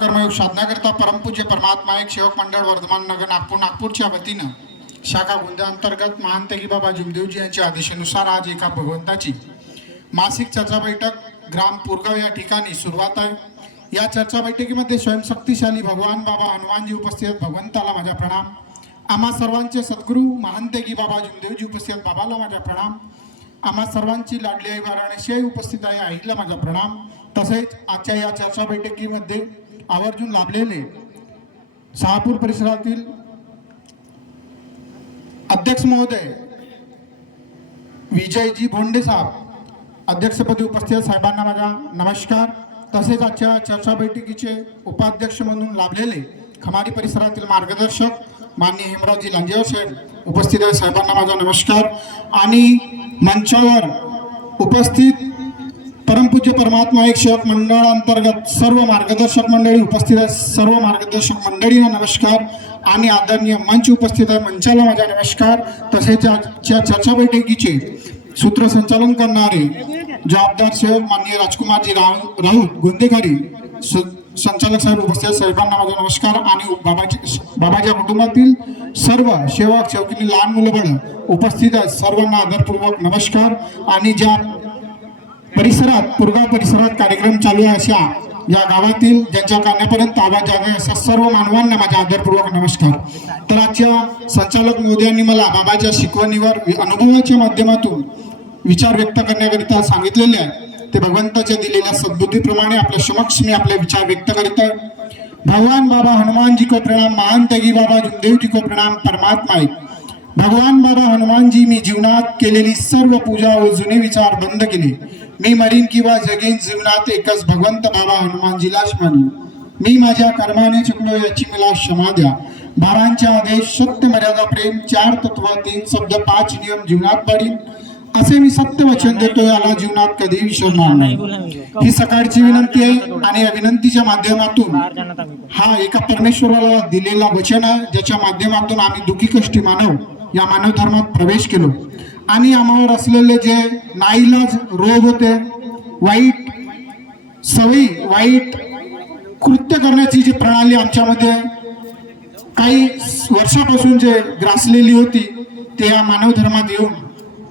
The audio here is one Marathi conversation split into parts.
कर्मयोग साधण्याकरिता परमपूज्य परमात्मा एक सेवक मंडळ वर्धमान नगर नागपूरच्या वतीनं शाखा गोंदिया अंतर्गत महांतगी बाबा जुमदेवजी यांच्या आदेशानुसार आज एका भगवंताची मासिक चर्चा बैठक ग्राम पुरगाव या ठिकाणी सुरुवात आहे। या चर्चा बैठकीमध्ये स्वयंशक्तिशाली भगवान बाबा हनुमानजी उपस्थित, भगवंताला माझा प्रणाम। आम्हा सर्वांचे सद्गुरू महांतगी बाबा जुमदेवजी उपस्थित, बाबाला माझा प्रणाम। आम्हा सर्वांची लाडली आई वाराणसी आई उपस्थित आहे, आईला माझा प्रणाम। तसेच आजच्या या चर्चा बैठकीमध्ये आवर्जून लाभलेले शहापूर परिसरातील अध्यक्ष महोदय विजयजी भोंडे साहेब अध्यक्षपदी उपस्थित, साहेबांना माझा नमस्कार। तसेच आजच्या चर्चा बैठकीचे उपाध्यक्ष म्हणून लाभलेले खमारी परिसरातील मार्गदर्शक माननीय हेमरावजी लांजेवार साहेब उपस्थित आहे, साहेबांना माझा नमस्कार। आणि मंचावर उपस्थित परमपूज्य परमात्मा एक सेवक मंडळ अंतर्गत सर्व मार्गदर्शक मंडळी उपस्थित आहे, सर्व मार्गदर्शक मंडळींना नमस्कार। आणि आदरणीय मंच उपस्थित आहे, मंचाला माझा नमस्कार। तसेच आजच्या चर्चा बैठकीचे सूत्रसंचालन करणारे जबाबदार सेवक माननीय राजकुमारजी राऊत गोंदेखारी संचालक साहेब उपस्थित, साहेबांना माझा नमस्कार। आणि बाबाच्या कुटुंबातील सर्व सेवक सेवकीनी लहान मुलं बाळ उपस्थित आहेत, सर्वांना आदरपूर्वक नमस्कार। आणि ज्या परिसरात पुरगाव परिसरात कार्यक्रम चालू आहे अशा या गावातील ज्यांच्या कानापर्यंत आवाज आहे अशा सर्व मानवांना माझा आदरपूर्वक नमस्कार। तर आजच्या संचालक महोदयांनी मला बाबाच्या शिकवणीवर अनुभवाच्या माध्यमातून विचार व्यक्त करण्याकरिता सांगितलेले आहे, ते भगवंताच्या दिलेल्या सद्बुद्धीप्रमाणे आपल्या समक्ष मी आपले विचार व्यक्त करीत आहे। भगवान बाबा हनुमान जी को प्रणाम, महांतगी बाबा जुमदेव जी को प्रणाम। परमात्मा एक भगवान बाबा हनुमानजी, मी जीवनात केलेली सर्व पूजा व जुने विचार बंद केले। मी मरीन किंवा जगेन, जीवनात एकच भगवंत बाबा हनुमानजीलाच मानी। मी माझ्या कर्माने चुकलो याची मला क्षमा द्या। 12 आदेश, सत्य मर्यादा, प्रेम, 4 तत्व, 3 शब्द, 5 नियम जीवनात पाडीन असे मी सत्य वचन देतो, याला जीवनात कधी विसरणार नाही। ही सकाळची विनंती आहे आणि या विनंतीच्या माध्यमातून हा एका परमेश्वराला दिलेला वचन आहे, ज्याच्या माध्यमातून आम्ही दुःखी कष्टी मानव या मानव धर्मात प्रवेश केलो। आणि आम्हावर असलेले जे नाईलाज रोग होते, वाईट सवयी, वाईट कृत्य करण्याची जी प्रणाली आमच्यामध्ये काही वर्षापासून जे ग्रासलेली होती, ते या मानव धर्मात येऊन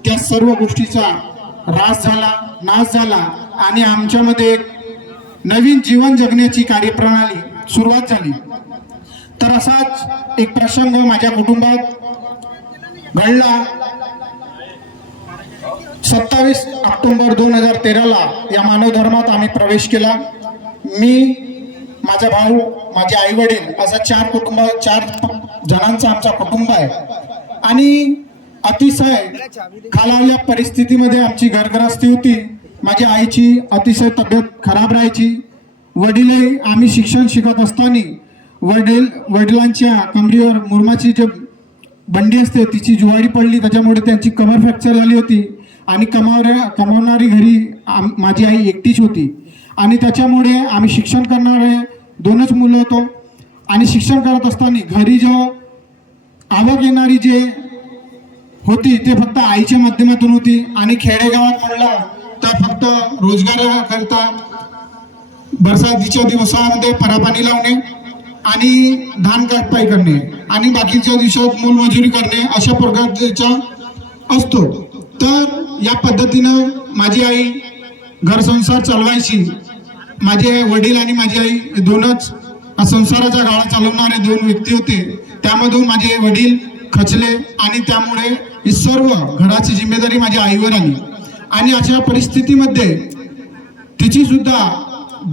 त्या सर्व गोष्टीचा ऱ्हास झाला, नाश झाला आणि आमच्यामध्ये एक नवीन जीवन जगण्याची कार्यप्रणाली सुरुवात झाली। तर असाच एक प्रसंग माझ्या कुटुंबात घडला। 27 ऑक्टोबर 2013ला या मानव धर्मात आम्ही प्रवेश केला। मी, माझा भाऊ, माझे आई वडील असा 4 जणांचा आमचा कुटुंब आहे। आणि अतिशय खालावल्या परिस्थितीमध्ये आमची घरगृहस्थी होती। माझ्या आईची अतिशय तब्येत खराब राहायची। वडीलही, आम्ही शिक्षण शिकत असताना वडिलांच्या कमरेवर मुरमाची जे बंडी असते तिची जुवारी पडली, त्याच्यामुळे त्यांची कमर फ्रॅक्चर झाली होती। आणि कमावणारी घरी माझी आई एकटीच होती। आणि त्याच्यामुळे आम्ही शिक्षण करणारे 2च मुलं होतो। आणि शिक्षण करत असताना घरी जो आवक येणारी जे होती ते फक्त आईच्या माध्यमातून होती। आणि खेडेगावात म्हणलं तर फक्त रोजगाराकरता बरसातीच्या दिवसामध्ये परापाणी लावणे आणि धान कापणी करणे आणि बाकीच्या दिवसात मोलमजुरी करणे अशा प्रकारचा असतो। तर या पद्धतीनं माझी आई घर संसार चालवायची। माझे वडील आणि माझी आई 2च संसाराचा गाळा चालवणारे 2 व्यक्ती होते। त्यामधून माझे वडील खचले आणि त्यामुळे ही सर्व घराची जिम्मेदारी माझ्या आईवर आली। आणि अशा परिस्थितीमध्ये तिची सुद्धा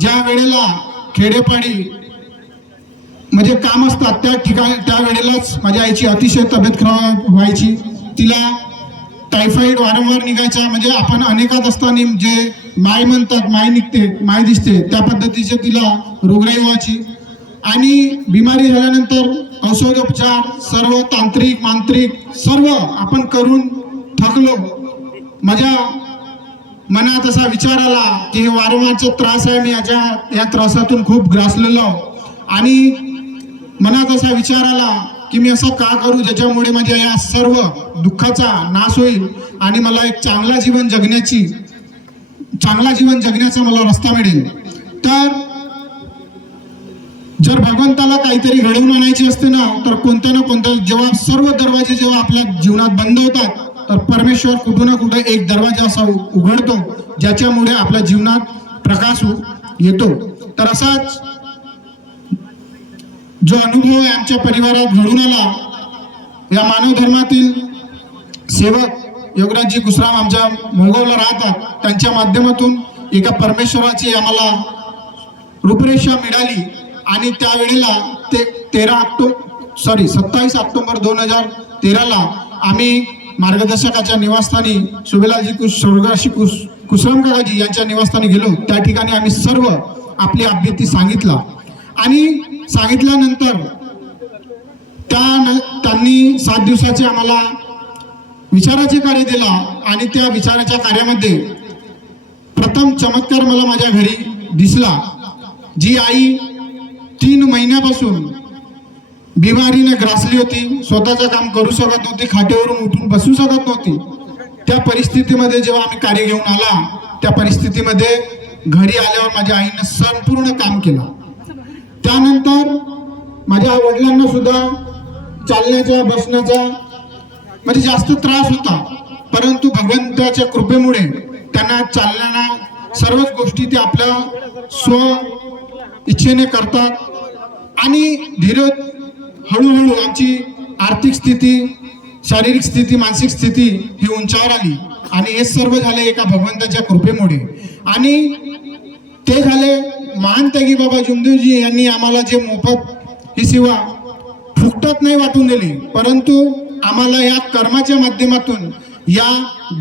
ज्या वेळेला खेडेपाडी म्हणजे काम असतात त्या वेळेलाच माझ्या आईची अतिशय तब्येत खराब व्हायची। तिला टायफॉइड वारंवार निघायचा। म्हणजे आपण अनेकात असताना जे माय म्हणतात, माय निघते, माय दिसते, त्या पद्धतीचे तिला रोगराई व्हायची। आणि बिमारी झाल्यानंतर औषधोपचार सर्व तांत्रिक मांत्रिक सर्व आपण करून थकलो। माझ्या मनात असा विचार आला की हे वारंवारचा त्रास आहे, मी या त्रासातून खूप ग्रासलेलो। आणि मनात असा विचार आला की मी असं का करू ज्याच्यामुळे माझ्या या सर्व दुःखाचा नाश होईल आणि मला एक चांगला जीवन जगण्याचा मला रस्ता मिळेल। तर जर भगवंताला काहीतरी घडवून आणायचे असते ना, तर कोणत्या ना कोणत्या जेव्हा सर्व दरवाजे जेव्हा आपल्या जीवनात बंद होतात, तर परमेश्वर कुठे ना कुठे एक दरवाजा असा उघडतो ज्याच्यामुळे आपल्या जीवनात प्रकाश येतो. तर असाच जो अनुभव आहे आमच्या परिवारात घडून आला, या मानव धर्मातील सेवक योगराजजी कुसराम आमच्या मोगावला राहतात, त्यांच्या माध्यमातून एका परमेश्वराची आम्हाला रूपरेषा मिळाली. आणि त्यावेळेला ते 27 ऑक्टोबर 2013ला आम्ही मार्गदर्शकाच्या निवासस्थानी सुबेलाजी स्वर्गवासी कुसराम काकाजी यांच्या निवासस्थानी गेलो. त्या ठिकाणी आम्ही सर्व आपली अभ्यर्थी सांगितला आणि सांगितल्यानंतर त्यांनी 7 दिवसाचे आम्हाला विचाराचे कार्य दिला. आणि त्या विचाराच्या कार्यामध्ये प्रथम चमत्कार मला माझ्या घरी दिसला. जी आई 3 महिन्यापासून बिमारीने ग्रासली होती, स्वतःचं काम करू शकत नव्हती, खाटेवरून उठून बसू शकत नव्हती, त्या परिस्थितीमध्ये जेव्हा आम्ही कार्य घेऊन आला, त्या परिस्थितीमध्ये घरी आल्यावर माझ्या आईनं संपूर्ण काम केलं. त्यानंतर माझ्या वडिलांना सुद्धा चालण्याचा बसण्याचा म्हणजे जास्त त्रास होता, परंतु भगवंताच्या कृपेमुळे त्यांना चालण्याला सर्वच गोष्टी ते आपल्या स्व इच्छेने करतात. आणि धीरे हळूहळू आमची आर्थिक स्थिती, शारीरिक स्थिती, मानसिक स्थिती ही उंचावर आली. आणि हे सर्व झाले एका भगवंताच्या कृपेमुळे. आणि ते झाले महान त्यागी बाबा जुमदेवजी यांनी आम्हाला जे मोफत ही सेवा फुकटात नाही वाटून दिली, परंतु आम्हाला या कर्माच्या माध्यमातून या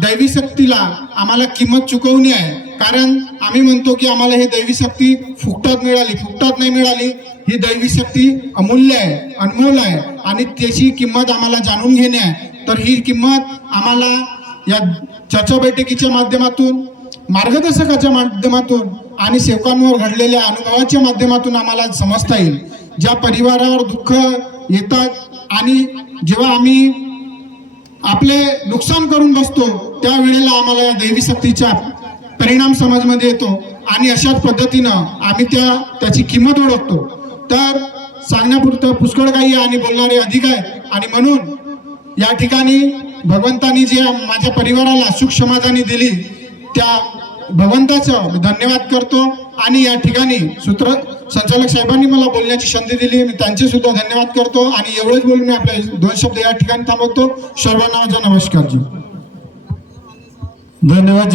दैवी शक्तीला आम्हाला किंमत चुकवणी आहे. कारण आम्ही म्हणतो की आम्हाला हे दैवी शक्ती फुकटात मिळाली, फुकटात नाही मिळाली. ही दैवी शक्ती अमूल्य आहे, अनमोल आहे आणि त्याची किंमत आम्हाला जाणून घेणे आहे. तर ही किंमत आम्हाला या चर्चा बैठकीच्या माध्यमातून, मार्गदर्शकाच्या माध्यमातून आणि सेवकांवर घडलेल्या अनुभवाच्या माध्यमातून आम्हाला समजता येईल. ज्या परिवारावर दुःख येतात आणि जेव्हा आम्ही आपले नुकसान करून बसतो, त्यावेळेला आम्हाला या दैवी शक्तीचा परिणाम समाजमध्ये येतो आणि अशाच पद्धतीनं आम्ही त्याची किंमत ओळखतो. तर सांगण्यापुरतं पुष्कळ काही आणि बोलणारे अधिक आहे. आणि म्हणून या ठिकाणी भगवंतानी जे माझ्या परिवाराला सुख समाधानी दिली, त्या भगवंताचं धन्यवाद करतो. आणि या ठिकाणी संचालक साहेबांनी मला बोलण्याची संधी दिली, मी त्यांचे सुद्धा धन्यवाद करतो. आणि एवढंच बोलून मी आपले 2 शब्द या ठिकाणी थांबवतो. सर्वांना माझा नमस्कार जी. धन्यवाद.